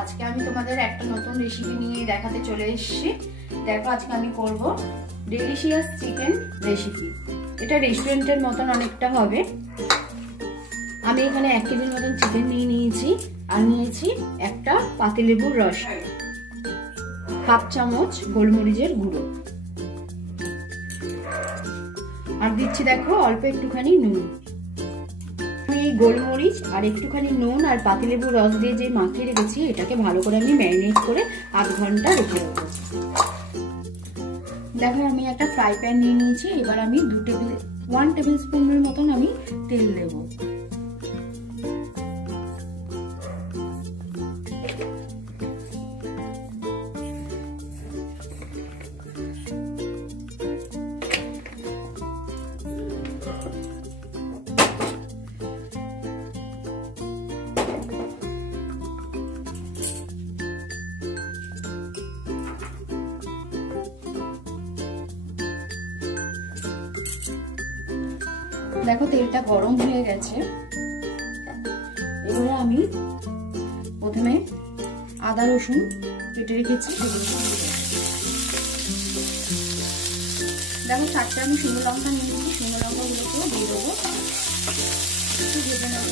আজকে আমি তোমাদের একটা নতুন রেসিপি নিয়ে দেখাতে চলে এসেছি। দেখো আজকে আমি করব ডেলিশিয়াস চিকেন রেসিপি। এটা রেস্টুরেন্টের মতন অনেকটা হবে। আমি এখানে 1 কেজির মতন চিকেন নিয়ে নিয়েছি আর নিয়েছি একটা পাতিলেবুর রস, হাফ চামচ গোলমরিচের গুঁড়ো আর দিচ্ছি দেখো অল্প একটুখানি নুন। এই গোলমরিচ আর একটুখানি নুন আর পাতিলেবুর রস দিয়ে যে মাখিয়ে রেখেছি এটাকে ভালো করে আমি ম্যারিনেট করে আধ ঘন্টা রেখে দেবো। দেখো আমি একটা ফ্রাই প্যান নিয়ে নিয়েছি। এবার আমি 1 টেবিল স্পুনের মতন আমি তেল দেব। দেখো তেলটা গরম হয়ে গেছে। এবারে আমি প্রথমে আদা রসুন কেটে রেখেছি। দেখো 4টে আমি শুকনো লঙ্কা নিয়েছি, শুকনো লঙ্কাগুলোকেও দিয়ে দেবো, একটু ভেজে নেব।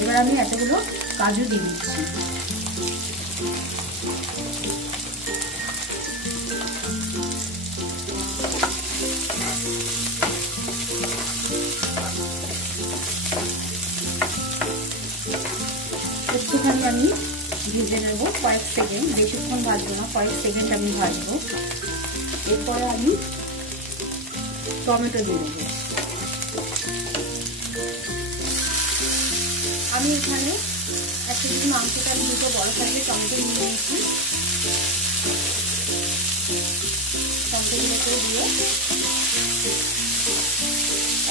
এবার আমি এতগুলো কাজু দিয়ে দিচ্ছি। একটুখানি আমি ভেজে নেব কয়েক সেকেন্ড, বেশিক্ষণ ভাজবো না, কয়েক সেকেন্ড আমি ভাজবো। এরপরে আমি টমেটো দিয়ে দেবো। আমি এখানে 1 কেজি মাংসটা আমি 2টো বড় সাইজের টমেটো নিয়ে নিয়েছি। টমেটোগুলো করে দিয়ে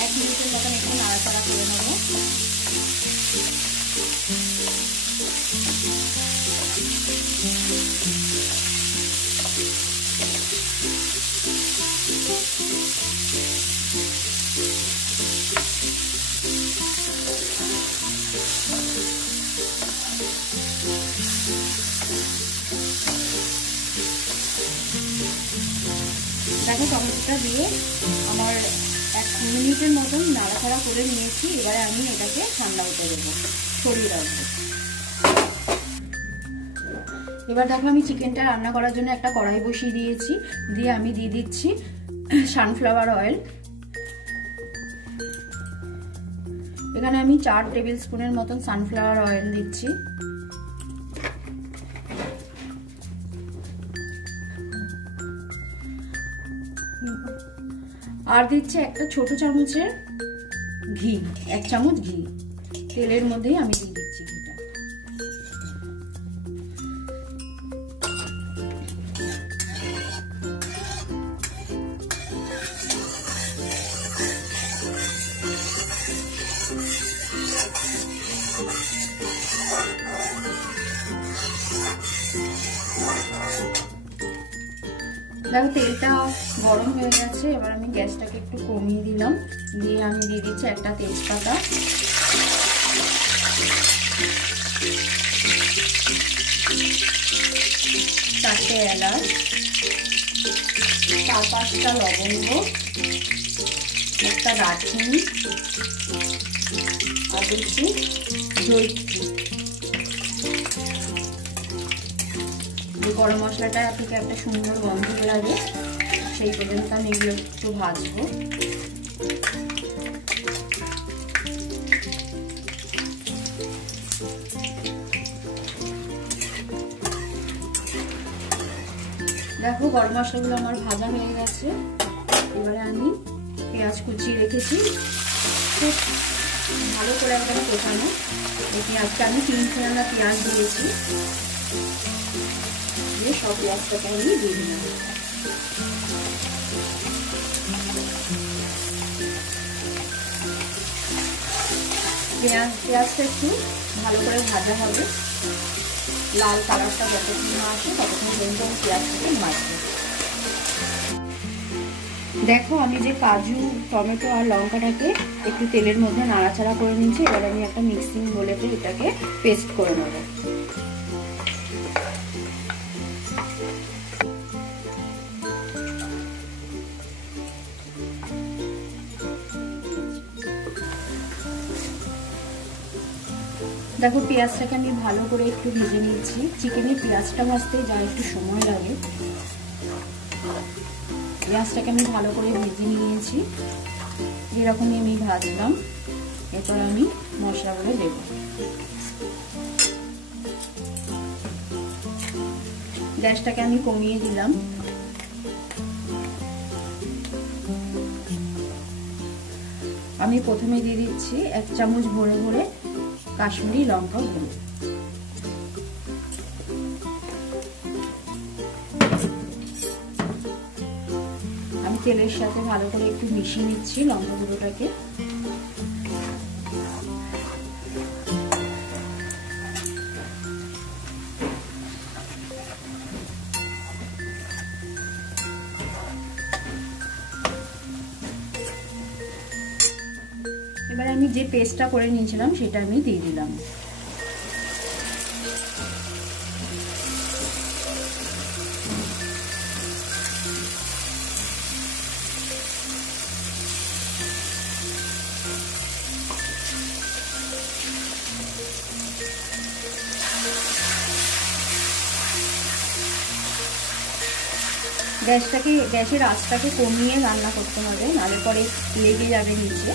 1 মিনিটের মতন একটু নাড়াচাড়া করে নেবো। দেখো টমেটোটা দিয়ে আমার 1 মিনিটের মতন নাড়াচাড়া করে নিয়েছি। এবারে আমি এটাকে ঠান্ডা হতে দেবো, সরিয়ে রাখবো। এবার দেখো আমি চিকেনটা রান্না করার জন্য একটা কড়াই বসিয়ে দিয়েছি। দিয়ে আমি দিয়ে দিচ্ছি সানফ্লাওয়ার অয়েল। এখানে আমি 4 টেবিল স্পুনের মতন সানফ্লাওয়ার অয়েল দিচ্ছি। আর দিচ্ছি একটা ছোট চামচের ঘি, 1 চামচ ঘি। তেলের মধ্যেই আমি দিয়ে দিচ্ছি ঘিটা। দেখো তেলটা গরম হয়ে গেছে। এবার আমি গ্যাসটাকে একটু কমিয়ে দিলাম। দিয়ে আমি দিয়ে দিচ্ছি একটা তেজপাতা, 4টে এলাচ, 4-5টা লবঙ্গ, একটা দারচিনি আর দিচ্ছি জয়িত্রী। গরম মশলাটা থেকে একটা সুন্দর গন্ধ বেরাবে, সেই পর্যন্ত আমি এগুলো একটু ভাজবো। দেখো গরম মশলাগুলো আমার ভাজা হয়ে গেছে। এবারে আমি পেঁয়াজ কুচিয়ে রেখেছি, খুব ভালো করে একদম কষানো। এই পেঁয়াজটা আমি 3 পেঁয়াজ দিয়েছি। সব পেঁয়াজটাকে আমি দিয়ে দিলাম। পেঁয়াজটা একটু ভালো করে ভাজা হবে, লাল কালারটা যতক্ষণ না আসে ততক্ষণ পর্যন্ত পেঁয়াজটাকে ভাজবো। দেখো আমি যে কাজু, টমেটো আর লঙ্কাটাকে একটু তেলের মধ্যে নাড়াচাড়া করে নিয়েছি। এবার আমি একটা মিক্সিং বোলেতে এটাকে পেস্ট করে নেব। দেখো পেঁয়াজটাকে আমি ভালো করে একটু ভেজে নিয়েছি। চিকেনে পেঁয়াজটা ভাজতে যা একটু সময় লাগে, পেঁয়াজটাকে আমি ভালো করে ভেজে নিয়েছি। এরকমই আমি ভাজলাম। এরপর আমি মশলাগুলো দেব। গ্যাসটাকে আমি কমিয়ে দিলাম। আমি প্রথমে দিয়ে দিচ্ছি 1 চামচ ভরে ভরে কাশ্মীরি লঙ্কা গুঁড়ো। আমি তেলের সাথে ভালো করে একটু মিশিয়ে নিচ্ছি লঙ্কা গুঁড়োটাকে। এবার আমি যে পেস্টটা করে নিয়েছিলাম সেটা আমি দিয়ে দিলাম। গ্যাসের আঁচটাকে কমিয়ে রান্না করতে হবে, নাহলে পরে লেগে যাবে নিচে।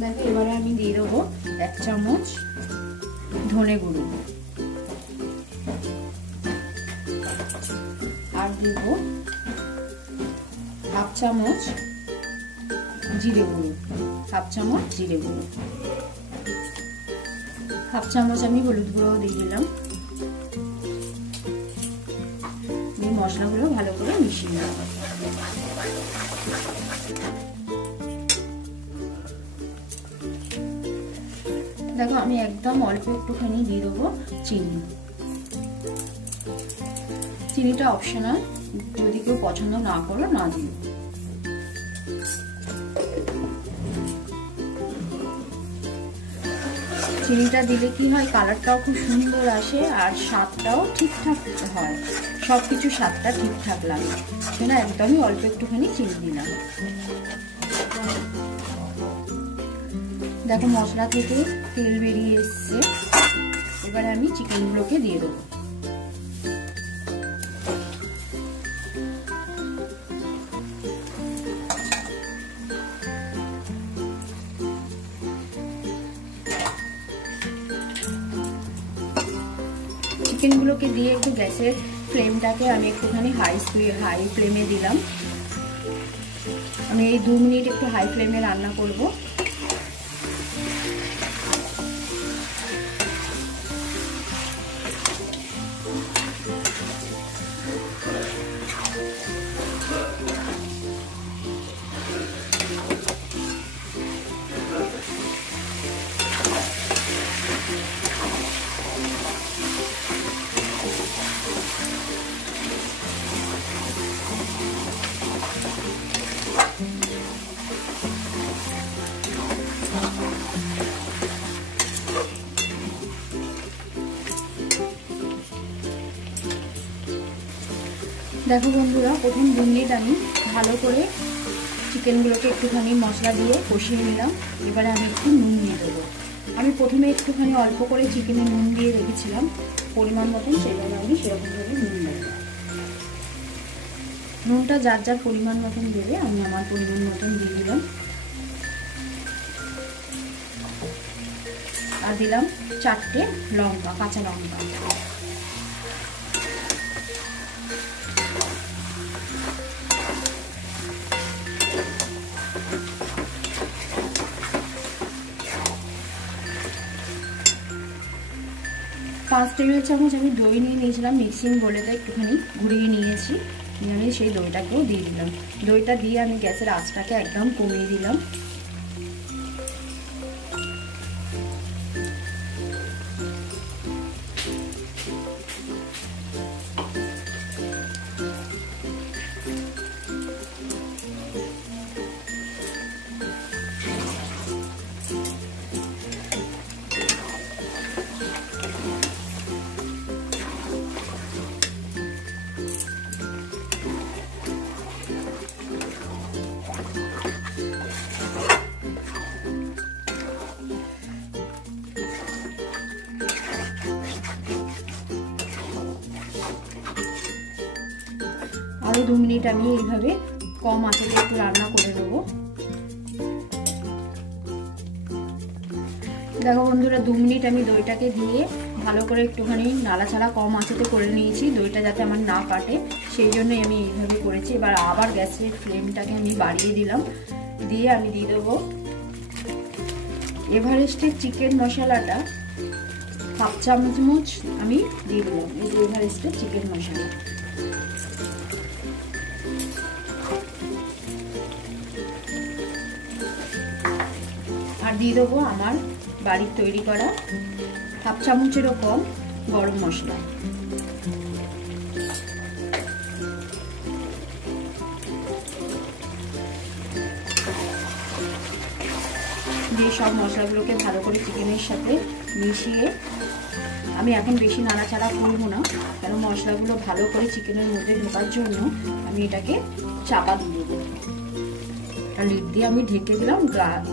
দেখো এবারে আমি দিয়ে দেবো 1 চামচ ধনে গুঁড়ো, আর দেব 1/2 চামচ জিরে গুঁড়ো, 1/2 চামচ জিরে গুঁড়ো, 1/2 চামচ আমি হলুদ গুঁড়ো দিয়ে দিলাম। এই মশলাগুলো ভালো করে মিশিয়ে নেব। দেখো আমি একদম অল্প একটুখানি দিয়ে দেবো চিনি। চিনিটা অপশনাল, যদি কেউ পছন্দ না করো না দিও। চিনিটা দিলে কি হয়, কালারটাও খুব সুন্দর আসে আর স্বাদটাও ঠিকঠাক হয়, সবকিছু স্বাদটা ঠিকঠাক লাগে। সেটা একদমই অল্প একটুখানি চিনি দিলাম। দেখো মশলা থেকে তেল বেরিয়ে এসছে। এবারে আমি চিকেনগুলোকে দিয়ে দেবো। চিকেনগুলোকে দিয়ে একটু গ্যাসের ফ্লেমটাকে আমি একটুখানি হাই ফ্লেমে দিলাম। আমি এই 2 মিনিট একটু হাই ফ্লেমে রান্না করব। দেখো বন্ধুরা, প্রথম 2 মিনিট আমি ভালো করে চিকেনগুলোকে একটুখানি মশলা দিয়ে কষিয়ে নিলাম। এবারে আমি একটু নুন দিয়ে দেবো। আমি প্রথমে একটুখানি অল্প করে চিকেনে নুন দিয়ে রেখেছিলাম পরিমাণ মতন, সেজন্য আমি সেরকমভাবে নুন দেবো। নুনটা যার যার পরিমাণ মতন দেবে, আমি আমার পরিমাণ মতন দিয়ে দিলাম। আর দিলাম 4টে লঙ্কা, কাঁচা লঙ্কা। পাঁচ টেবিল চামচ আমি দই নিয়ে নিয়েছিলাম, মিক্সিং বোলেতে একটুখানি ঘুরিয়ে নিয়েছি। আমি সেই দইটাকেও দিয়ে দিলাম। দইটা দিয়ে আমি গ্যাসের আঁচটাকে একদম কমিয়ে দিলাম। আরো 2 মিনিট আমি এইভাবে কম আঁচে একটু রান্না করে নেব। দেখো বন্ধুরা 2 মিনিট আমি দইটাকে দিয়ে ভালো করে একটুখানি নাড়াচাড়া কম আঁচেতে করে নিয়েছি, দইটা যাতে আমার না কাটে সেই জন্যই আমি এইভাবে করেছি। এবার আবার গ্যাসের ফ্লেমটাকে আমি বাড়িয়ে দিলাম, দিয়ে আমি দিয়ে দেবো এভারেস্টের চিকেন মশলাটা হাফ চামচ আমি দিয়ে দিলাম। এই যে এভারেস্টের চিকেন মশলা, আর দিয়ে দেবো আমার বাড়ির তৈরি করা হাফ চামচেরও কম গরম মশলা। দিয়ে সব মশলাগুলোকে ভালো করে চিকেনের সাথে মিশিয়ে আমি এখন বেশি নাড়াচাড়া করবো না, কারণ মশলাগুলো ভালো করে চিকেনের মধ্যে ঢোকার জন্য আমি এটাকে চাপা দিয়ে দেবো। লিড দিয়ে আমি ঢেকে দিলাম,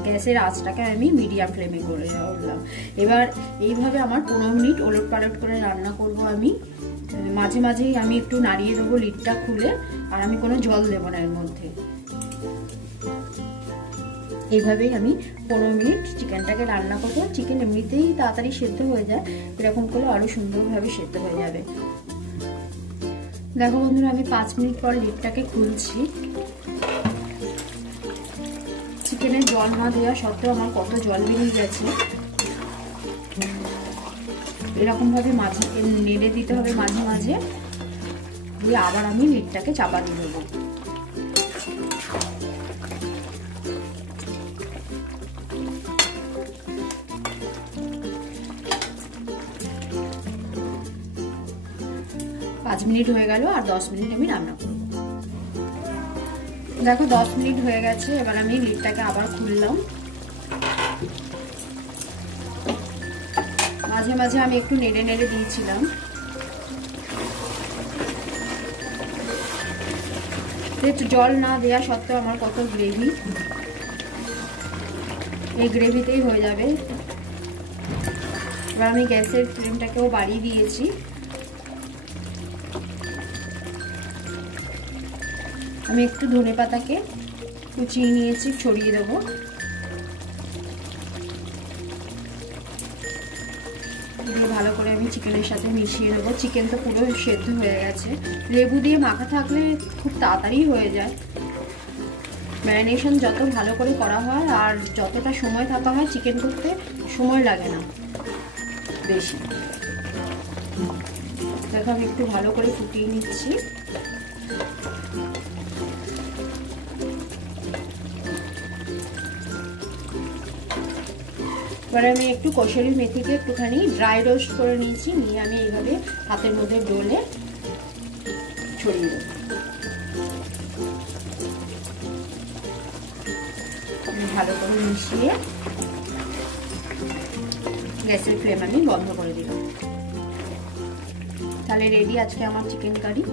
গ্যাসের আঁচটাকে আমি মিডিয়াম ফ্লেমে করে দিলাম। এবার এইভাবে আমার 15 মিনিট ওলট পালট করে রান্না করব আমি। মাঝে মাঝেই আমি একটু নাড়িয়ে দেবো লিডটা খুলে, আর আমি কোনো জল দেবো না এর মধ্যে। এইভাবেই আমি 15 মিনিট চিকেনটাকে রান্না করবো। চিকেন এমনিতেই তাড়াতাড়ি সেদ্ধ হয়ে যায়, এরকম করলে আরো সুন্দরভাবে সেদ্ধ হয়ে যাবে। দেখো বন্ধুরা আমি 5 মিনিট পর লিডটাকে খুলছি। চিকেনের জল না দেওয়া সত্ত্বেও আমার কত জল বেরিয়ে গেছে। এরকম ভাবে মাঝে নেড়ে দিতে হবে মাঝে মাঝে, দিয়ে আবার আমি লিডটাকে চাপা দিয়ে দেবো। পাঁচ মিনিট হয়ে গেল, আর 10 মিনিট আমি রান্না করব। দেখো 10 মিনিট হয়ে গেছে, এবার আমি লিডটাকে আবার খুললাম। মাঝে মাঝে আমি একটু নেড়ে নেড়ে দিয়েছিলাম। জল না দেওয়া সত্ত্বেও আমার কত গ্রেভি, এই গ্রেভিতেই হয়ে যাবে। এবার আমি গ্যাসের ফ্লেমটাকেও বাড়িয়ে দিয়েছি। আমি একটু ধনেপাতাকে কুচিয়ে নিয়েছি, ছড়িয়ে দেবো। দিয়ে ভালো করে আমি চিকেনের সাথে মিশিয়ে দেবো। চিকেন তো পুরো সেদ্ধ হয়ে গেছে, লেবু দিয়ে মাখা থাকলে খুব তাড়াতাড়ি হয়ে যায়। ম্যারিনেশন যত ভালো করে করা হয় আর যতটা সময় থাকা হয় চিকেন করতে, সময় লাগে না বেশি। দেখো আমি একটু ভালো করে ফুটিয়ে নিচ্ছি। এবারে আমি একটু কসুরি মেথিকে একটুখানি ড্রাই রোস্ট করে নিয়েছি, নিয়ে আমি এইভাবে হাতের মধ্যে ডলে ছড়িয়ে দেবো। ভালো করে মিশিয়ে গ্যাসের ফ্লেম আমি বন্ধ করে দিলাম। তাহলে রেডি আজকে আমার চিকেন কারি।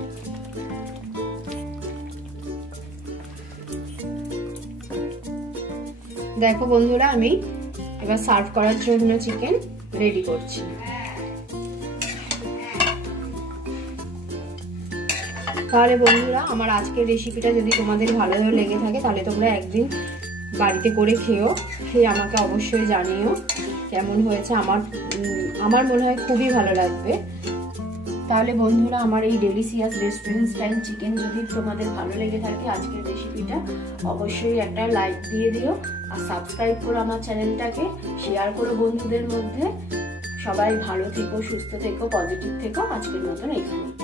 দেখো বন্ধুরা আমি এবার সার্ভ করার জন্য চিকেন রেডি করছি। তাহলে বন্ধুরা আমার আজকের রেসিপিটা যদি তোমাদের ভালো লেগে থাকে তাহলে তোমরা একদিন বাড়িতে করে খেও, খেয়ে আমাকে অবশ্যই জানিও কেমন হয়েছে। আমার মনে হয় খুবই ভালো লাগবে। তাহলে বন্ধুরা আমার এই ডেলিশিয়াস রেস্টুরেন্ট স্টাইল চিকেন যদি তোমাদের ভালো লেগে থাকে আজকের রেসিপিটা, অবশ্যই একটা লাইক দিয়ে দিও, আর সাবস্ক্রাইব করো আমার চ্যানেলটাকে, শেয়ার করো বন্ধুদের মধ্যে। সবাই ভালো থেকো, সুস্থ থেকো, পজিটিভ থেকো। আজকের মতন এখানে।